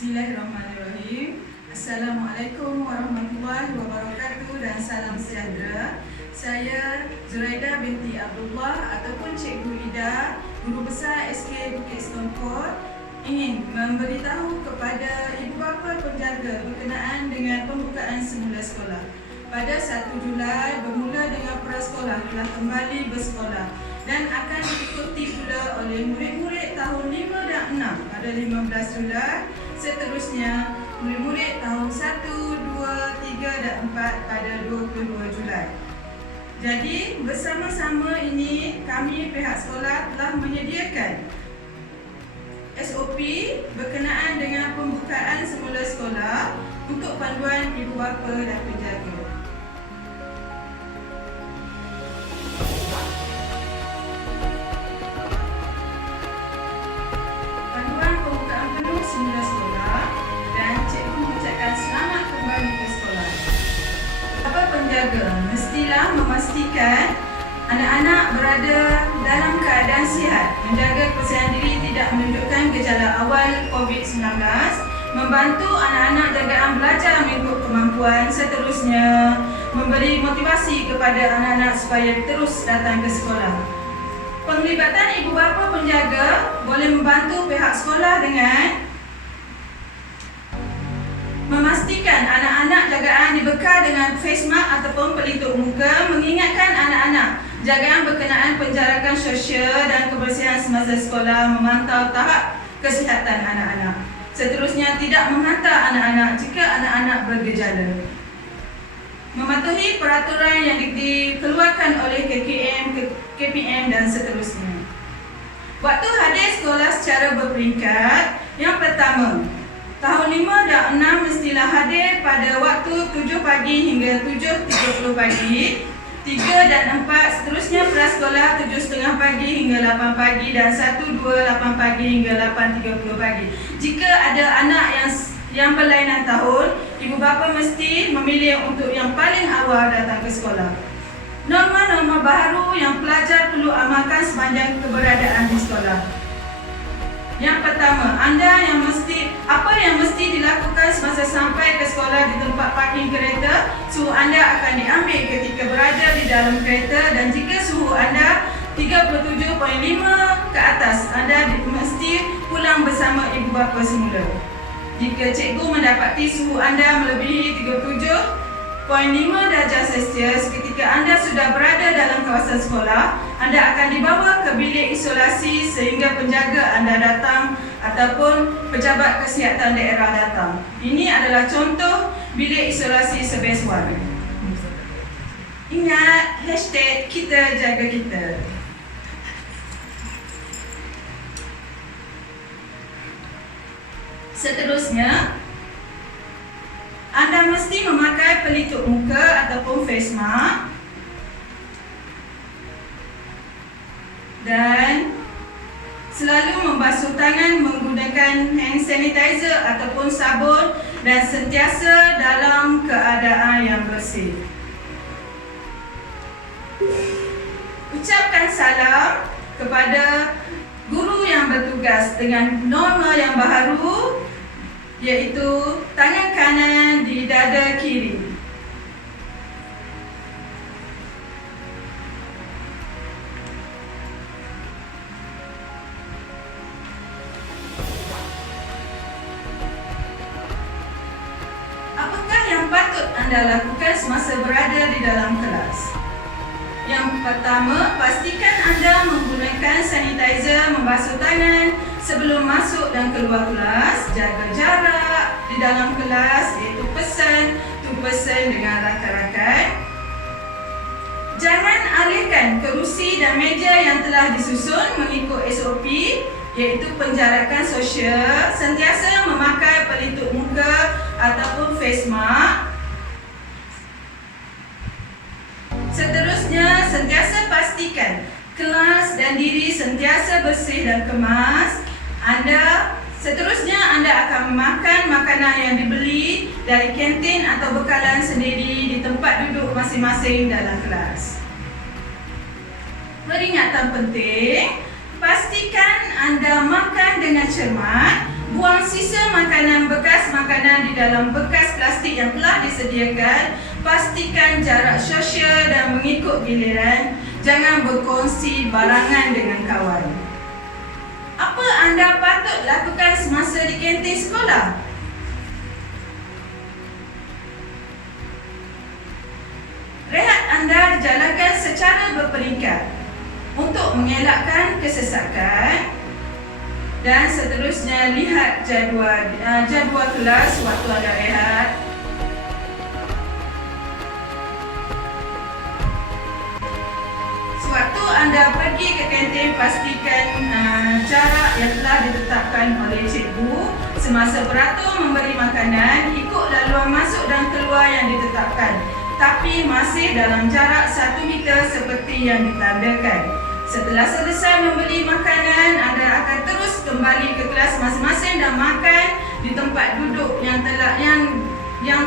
Bismillahirrahmanirrahim. Assalamualaikum warahmatullahi wabarakatuh dan salam sejahtera. Saya Zuraida binti Abdullah ataupun Cikgu Ida, Guru Besar SK Bukit Sekompor, ingin memberitahu kepada ibu bapa penjaga berkenaan dengan pembukaan semula sekolah. Pada 1 Julai bermula dengan prasekolah telah kembali bersekolah dan akan diikuti pula oleh murid-murid tahun 5 dan 6 pada 15 Julai. Seterusnya, murid-murid tahun 1, 2, 3 dan 4 pada 22 Julai. Jadi, bersama-sama ini kami pihak sekolah telah menyediakan SOP berkenaan dengan pembukaan semula sekolah untuk panduan ibu bapa dan penjaga. Panduan pembukaan penuh semula sekolah dan cikgu mengucapkan selamat kembali ke sekolah. Bapa penjaga mestilah memastikan anak-anak berada dalam keadaan sihat, menjaga kebersihan diri, tidak menunjukkan gejala awal COVID-19, membantu anak-anak jagaan belajar mengikut kemampuan, seterusnya memberi motivasi kepada anak-anak supaya terus datang ke sekolah. Penglibatan ibu bapa penjaga boleh membantu pihak sekolah dengan memastikan anak-anak jagaan dibekal dengan face mask ataupun pelitup muka, mengingatkan anak-anak jagaan berkenaan penjarakan sosial dan kebersihan semasa sekolah, memantau tahap kesihatan anak-anak. Seterusnya, tidak menghantar anak-anak jika anak-anak bergejala. Mematuhi peraturan yang dikeluarkan oleh KKM, KPM dan seterusnya. Waktu hadir sekolah secara berperingkat. Yang pertama, tahun 5 dan 6 mestilah hadir pada waktu 7 pagi hingga 7.30 pagi. 3 dan 4 seterusnya prasekolah 7.30 pagi hingga 8 pagi dan 1, 2, 8 pagi hingga 8.30 pagi. Jika ada anak yang berlainan tahun, ibu bapa mesti memilih untuk yang paling awal datang ke sekolah. Norma-norma baharu yang pelajar perlu amalkan sepanjang keberadaan di sekolah. Yang pertama, apa yang mesti dilakukan semasa sampai ke sekolah di tempat parking kereta. Suhu anda akan diambil ketika berada di dalam kereta dan jika suhu anda 37.5 ke atas, anda mesti pulang bersama ibu bapa semula. Jika cikgu mendapati suhu anda melebihi 37.5 darjah Celsius ketika anda sudah berada dalam kawasan sekolah, anda akan dibawa ke bilik isolasi sehingga penjaga anda datang ataupun pejabat kesihatan daerah datang. Ini adalah contoh bilik isolasi sebesuara. Ingat hashtag kita jaga kita. Seterusnya, anda mesti memakai pelitup muka ataupun face mask dan selalu membasuh tangan menggunakan hand sanitizer ataupun sabun dan sentiasa dalam keadaan yang bersih. Ucapkan salam kepada guru yang bertugas dengan norma yang baharu, iaitu tangan kanan di dada kiri. Apakah yang patut anda lakukan semasa berada di dalam kelas? Yang pertama, pastikan anda menggunakan sanitizer, membasuh tangan sebelum masuk dan keluar kelas, jaga jarak di dalam kelas, iaitu person to person dengan rakan-rakan. Jangan alihkan kerusi dan meja yang telah disusun mengikut SOP, iaitu penjarakan sosial, sentiasa memakai pelitup muka ataupun face mask. Seterusnya, sentiasa pastikan kelas dan diri sentiasa bersih dan kemas. Seterusnya, anda akan memakan makanan yang dibeli dari kantin atau bekalan sendiri di tempat duduk masing-masing dalam kelas. Peringatan penting, pastikan anda makan dengan cermat, Buang sisa makanan bekas makanan di dalam bekas plastik yang telah disediakan. Pastikan jarak sosial dan mengikut giliran. Jangan berkongsi barangan dengan kawan. Apa anda patut lakukan semasa di kantin sekolah? Rehat anda dijalankan secara berperingkat untuk mengelakkan kesesakan. Dan seterusnya, lihat jadual kelas waktu anda rehat. Sewaktu anda pergi ke kantin, pastikan jarak yang telah ditetapkan oleh cikgu. Semasa beratur memberi makanan, ikut laluan masuk dan keluar yang ditetapkan, tapi masih dalam jarak 1 meter seperti yang ditandakan. Setelah selesai membeli makanan, anda akan terus kembali ke kelas masing-masing dan makan di tempat duduk yang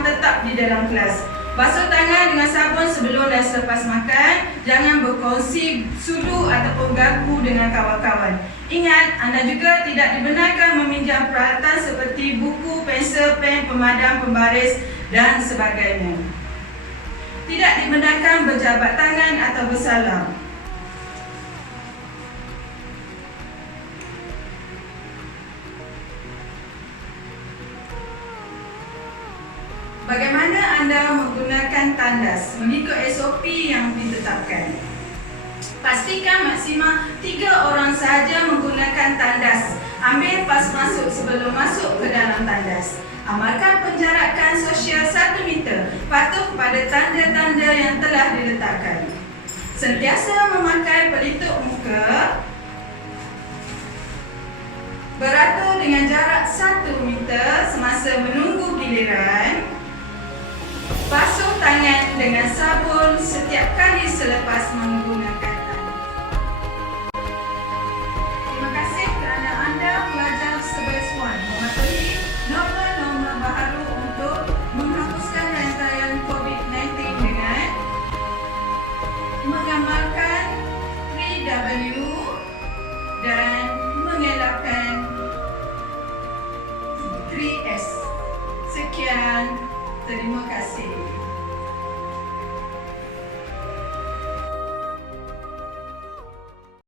tetap di dalam kelas. Basuh tangan dengan sabun sebelum dan selepas makan. Jangan berkongsi sudu ataupun garpu dengan kawan-kawan. Ingat, anda juga tidak dibenarkan meminjam peralatan seperti buku, pensel, pen, pemadam, pembaris dan sebagainya. Tidak dibenarkan berjabat tangan atau bersalam. Bagaimana anda menggunakan tandas mengikut SOP yang ditetapkan? Pastikan maksimal 3 orang sahaja menggunakan tandas. Ambil pas masuk sebelum masuk ke dalam tandas. Amalkan penjarakan sosial 1 meter. Patuh pada tanda-tanda yang telah diletakkan. Sentiasa memakai pelitup muka. Beratur dengan jarak 1 meter semasa menunggu giliran. Basuh tangan dengan sabun setiap kali selepas menggunakan tandas. Terima kasih kerana anda belajar sebesuan mematuhi norma-norma baharu untuk menghapuskan rantaian COVID-19 dengan mengamalkan 3W dan mengelakkan 3S. Sekian, terima kasih.